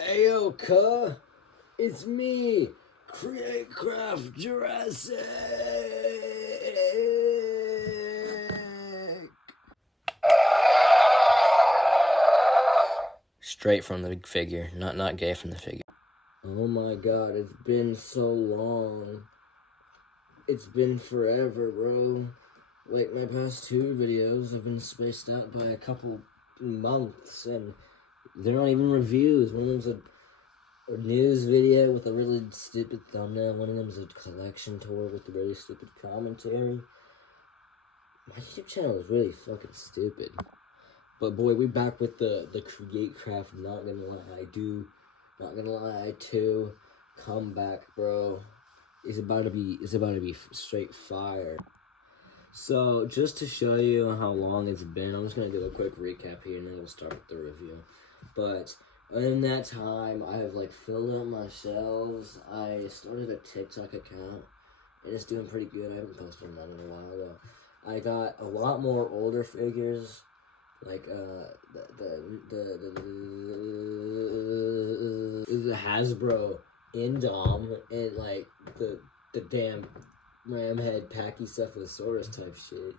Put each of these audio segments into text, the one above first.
Ayo, cuh, it's me, Create Craft Jurassic. Straight from the figure, not gay from the figure. Oh my god, it's been so long. It's been forever, bro. Like, my past 2 videos have been spaced out by a couple months, and they're not even reviews. One of them's a news video with a really stupid thumbnail. One of them's a collection tour with a really stupid commentary. My YouTube channel is really fucking stupid. But boy, we back with the Create Craft, not gonna lie, 2 comeback, bro. It's about to be straight fire. So, just to show you how long it's been, I'm just going to do a quick recap here, and then we'll start with the review. But, in that time, I have, filled out my shelves. I started a TikTok account, and it's doing pretty good. I haven't posted that in a while, though. I got a lot more older figures, like, the Hasbro Indom, and, the damn Ramhead Pachycephalosaurus type shit.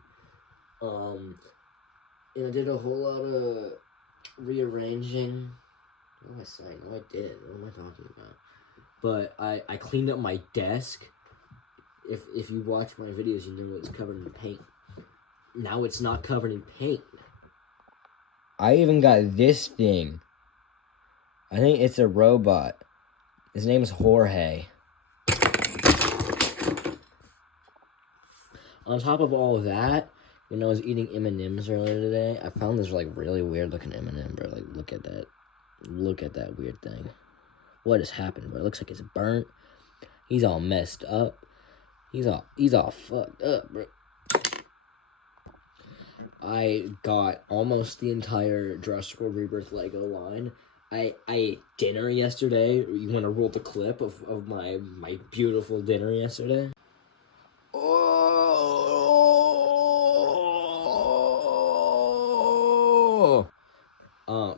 And I did a whole lot of rearranging. What am I saying? No, I didn't. What am I talking about? But I cleaned up my desk. If you watch my videos, you know it's covered in paint. Now it's not covered in paint. I even got this thing. I think it's a robot. His name is Jorge. On top of all of that, when I was eating M&M's earlier today, I found this really weird looking M&M, bro. Look at that. Look at that weird thing. What has happened, bro? It looks like it's burnt. He's all messed up. He's all fucked up, bro. I got almost the entire Jurassic World Rebirth Lego line. I ate dinner yesterday. You want to roll the clip of my beautiful dinner yesterday?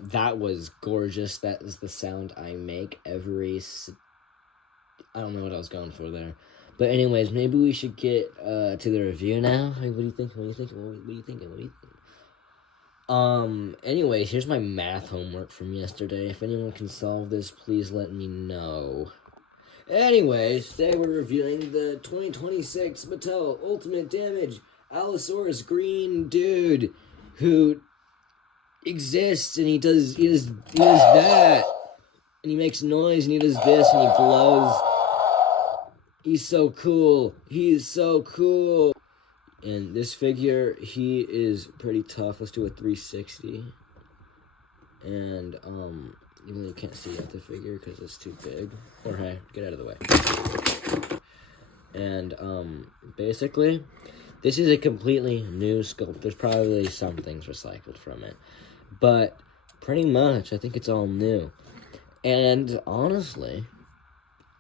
That was gorgeous. That is the sound I make every... I don't know what I was going for there. But anyways, maybe we should get to the review now. Hey, what do you think? Anyways, here's my math homework from yesterday. If anyone can solve this, please let me know. Anyways, today we're reviewing the 2026 Mattel Ultimate Damage Allosaurus green dude who exists, and he does that, and he makes noise, and he does this, and he glows. He's so cool. And this figure, he is pretty tough. Let's do a 360. And even though you can't see out the figure because it's too big. Or hey, get out of the way. And basically, this is a completely new sculpt. There's probably some things recycled from it, but pretty much I think it's all new. And honestly,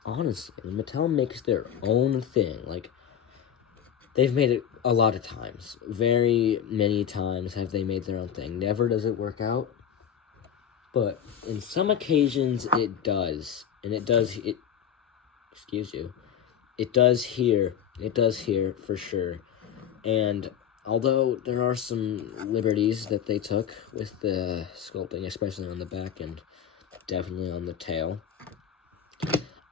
Mattel makes their own thing. They've made it a lot of times. Very many times have they made their own thing. Never does it work out, but in some occasions it does. And it does here for sure. And although there are some liberties that they took with the sculpting, especially on the back and definitely on the tail,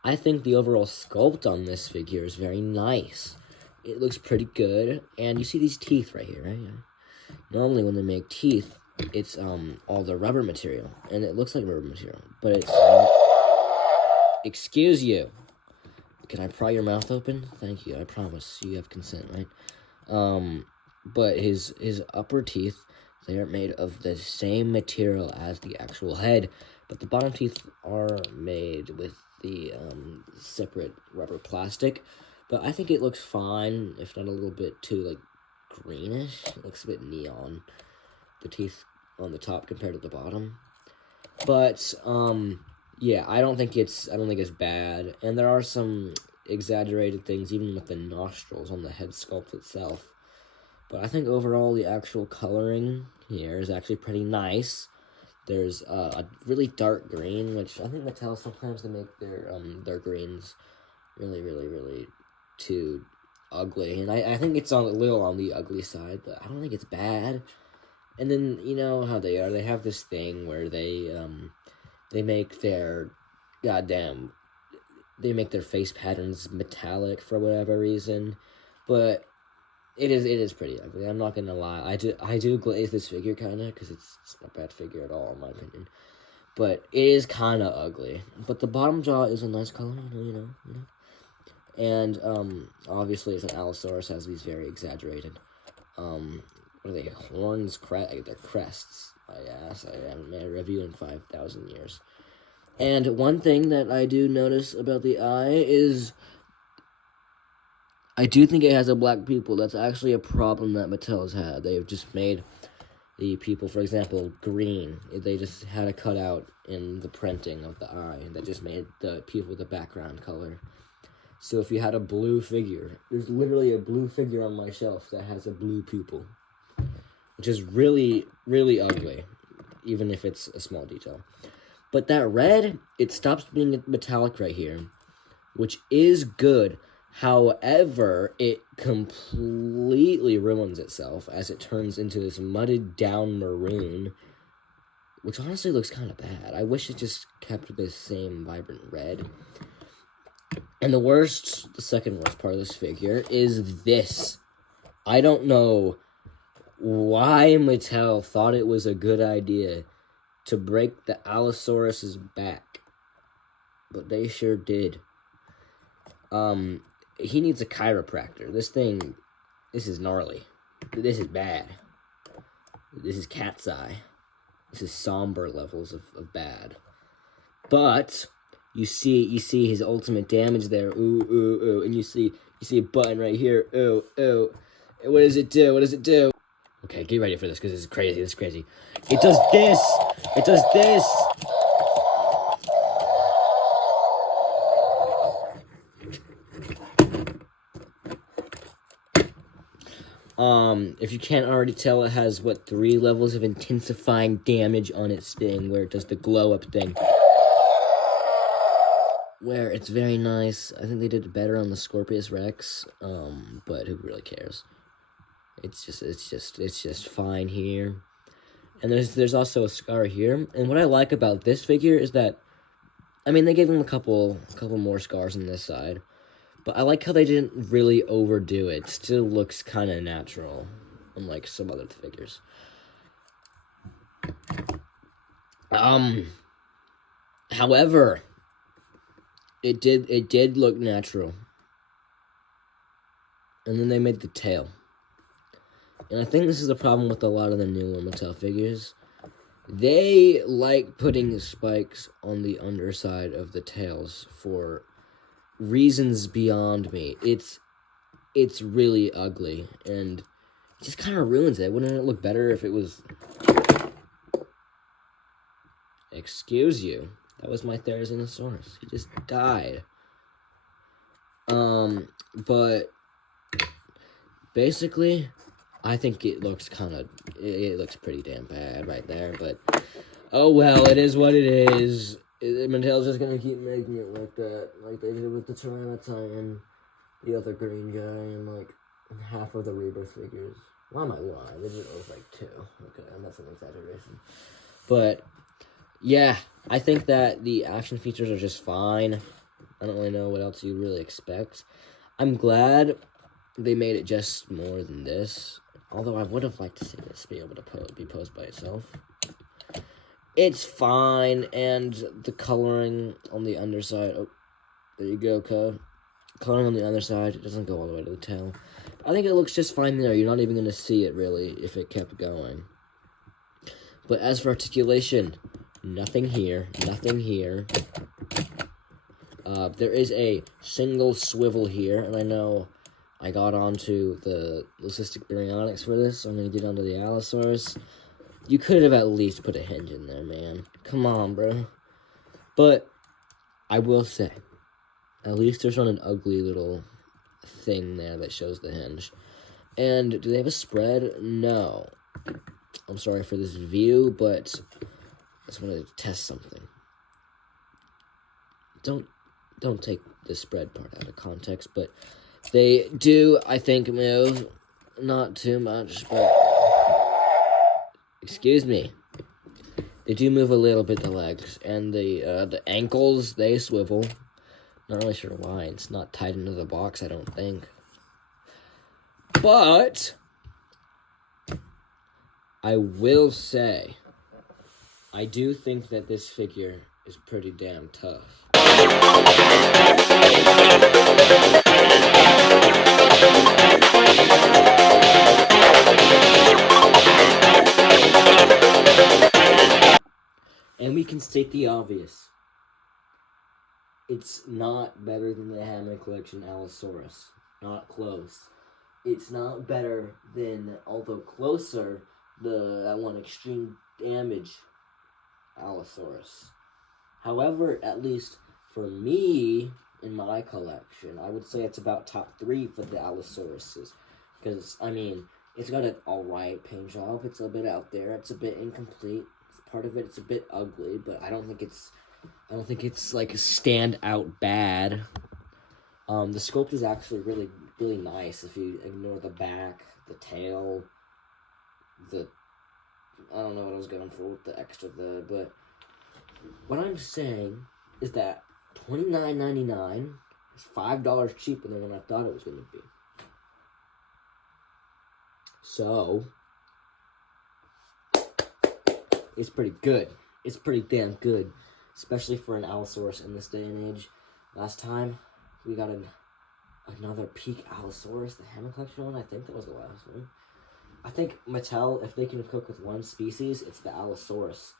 I think the overall sculpt on this figure is very nice. It looks pretty good, and you see these teeth right here, right? Yeah. Normally when they make teeth, it's all the rubber material, and it looks like rubber material, but it's excuse you. Can I pry your mouth open? Thank you, I promise. You have consent, right? But his upper teeth, they are made of the same material as the actual head, but the bottom teeth are made with the separate rubber plastic. But I think it looks fine, if not a little bit too greenish. It looks a bit neon, the teeth on the top compared to the bottom. But yeah, I don't think it's bad. And there are some exaggerated things even with the nostrils on the head sculpt itself. But I think overall the actual coloring here is actually pretty nice. There's a really dark green, which I think Mattel sometimes they make their greens really too ugly, and I think it's a little on the ugly side, but I don't think it's bad. And then you know how they are. They have this thing where they make their they make their face patterns metallic for whatever reason, but it is pretty ugly. I'm not gonna lie. I do glaze this figure kind of because it's not a bad figure at all in my opinion, but it is kind of ugly. But the bottom jaw is a nice color, you know. And obviously it's an Allosaurus, has these very exaggerated what are they, horns, they're crests, I guess. I haven't made a review in 5,000 years. And one thing that I do notice about the eye is I do think it has a black pupil. That's actually a problem that Mattel has had. They've just made the pupil, for example, green. They just had a cutout in the printing of the eye that just made the pupil the background color. So if you had a blue figure, there's literally a blue figure on my shelf that has a blue pupil, which is really ugly, even if it's a small detail. But that red, it stops being metallic right here, which is good. However, it completely ruins itself as it turns into this mudded down maroon, which honestly looks kind of bad. I wish it just kept this same vibrant red. And the second worst part of this figure is this. I don't know why Mattel thought it was a good idea to break the Allosaurus's back, but they sure did. He needs a chiropractor. This is gnarly. This is bad. This is cat's eye. This is somber levels of bad. But you see his ultimate damage there. Ooh, and you see a button right here. Ooh. And what does it do? What does it do? Okay, get ready for this because this is crazy. This is crazy. It does this. It does this. If you can't already tell, it has, 3 levels of intensifying damage on its thing, where it does the glow-up thing. Where it's very nice. I think they did it better on the Scorpius Rex, but who really cares? It's just fine here. And there's also a scar here. And what I like about this figure is that, I mean, they gave him a couple more scars on this side. But I like how they didn't really overdo it. It still looks kind of natural, unlike some other figures. However, it did look natural. And then they made the tail. And I think this is the problem with a lot of the newer Mattel figures. They like putting spikes on the underside of the tails for reasons beyond me. It's really ugly, and it just kind of ruins it. Wouldn't it look better if it was... Excuse you. That was my Therizinosaurus. He just died. But basically, I think it looks it looks pretty damn bad right there, but oh well, it is what it is. Mattel's just gonna keep making it like that, like they did with the Tyrannosaurus and the other green guy and like half of the Rebirth figures. Why am I lying? They did it with like 2. Okay, and that's an exaggeration. But yeah, I think that the action features are just fine. I don't really know what else you'd really expect. I'm glad they made it just more than this. Although I would have liked to see this be able to be posed by itself. It's fine, and the coloring on the underside... Oh, there you go, code. Coloring on the underside, it doesn't go all the way to the tail. I think it looks just fine there. You're not even going to see it, really, if it kept going. But as for articulation, nothing here. Nothing here. There is a single swivel here, and I know I got onto the cystic baryonyx for this, so I'm going to get onto the Allosaurus. You could have at least put a hinge in there, man. Come on, bro. But I will say, at least there's not an ugly little thing there that shows the hinge. And do they have a spread? No. I'm sorry for this view, but just wanted to test something. Don't take the spread part out of context, but they do, I think, move. Not too much, but... Excuse me. They do move a little bit, the legs. And the ankles, they swivel. Not really sure why. It's not tied into the box, I don't think. But... I will say... I do think that this figure is pretty damn tough. And we can state the obvious. It's not better than the Hammond Collection Allosaurus. Not close. It's not better than, although closer, that one Extreme Damage Allosaurus. However, at least for me, in my collection, I would say it's about top 3 for the Allosauruses. Because, I mean, it's got an alright paint job. It's a bit out there. It's a bit incomplete. Part of it's a bit ugly, but I don't think it's like stand out bad. The sculpt is actually really, really nice if you ignore the back, the tail, I don't know what I was going for with the extra there, but what I'm saying is that $29.99 is $5 cheaper than what I thought it was going to be. So, it's pretty good. It's pretty damn good, especially for an Allosaurus in this day and age. Last time, we got another peak Allosaurus, the Hammond Collection one. I think that was the last one. I think Mattel, if they can cook with one species, it's the Allosaurus.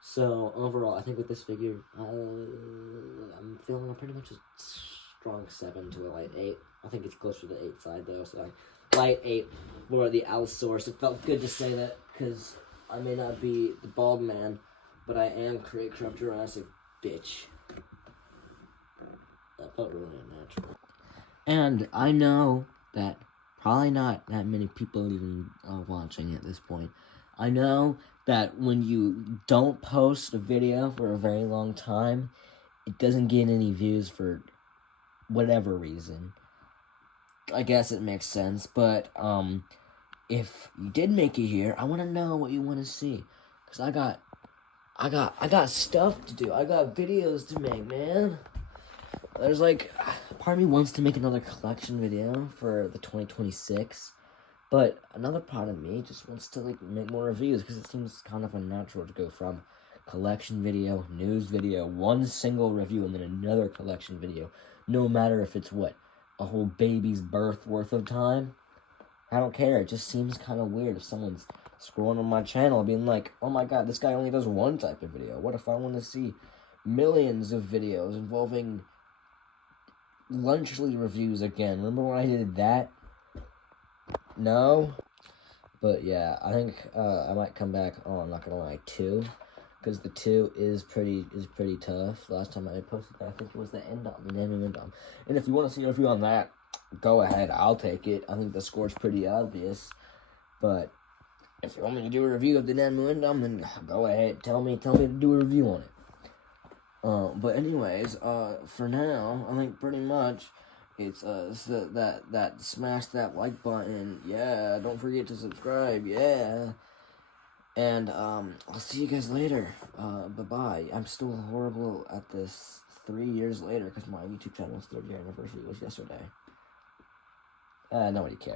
So, overall, I think with this figure, I'm feeling pretty much a strong 7 to a light 8. I think it's closer to the 8 side, though, so light 8 for the Allosaurus. It felt good to say that, because I may not be the bald man, but I am creator of Jurassic, bitch. That felt really unnatural. And I know that probably not that many people even are watching at this point. I know that when you don't post a video for a very long time, it doesn't get any views for whatever reason. I guess it makes sense, but if you did make it here, I want to know what you want to see, cause I got stuff to do. I got videos to make, man. There's like, part of me wants to make another collection video for the 2026, but another part of me just wants to like make more reviews, because it seems kind of unnatural to go from collection video, news video, one single review, and then another collection video, no matter if it's what, a whole baby's birth worth of time. I don't care. It just seems kind of weird if someone's scrolling on my channel being like, oh my god, this guy only does one type of video. What if I want to see millions of videos involving Lunchly reviews again? Remember when I did that? No? But yeah, I think I might come back on, I'm not gonna lie, 2. Because the 2 is pretty tough. Last time I posted that, I think it was the Endom, the naming Endom. And if you want to see a review on that, go ahead, I'll take it. I think the score's pretty obvious. But if you want me to do a review of the Namu Endom, then go ahead, tell me to do a review on it. But anyways, for now, I think pretty much it's that smash that like button, yeah, don't forget to subscribe, yeah. And I'll see you guys later. Bye-bye. I'm still horrible at this 3 years later, because my YouTube channel's 3rd year anniversary was yesterday. Nobody cares.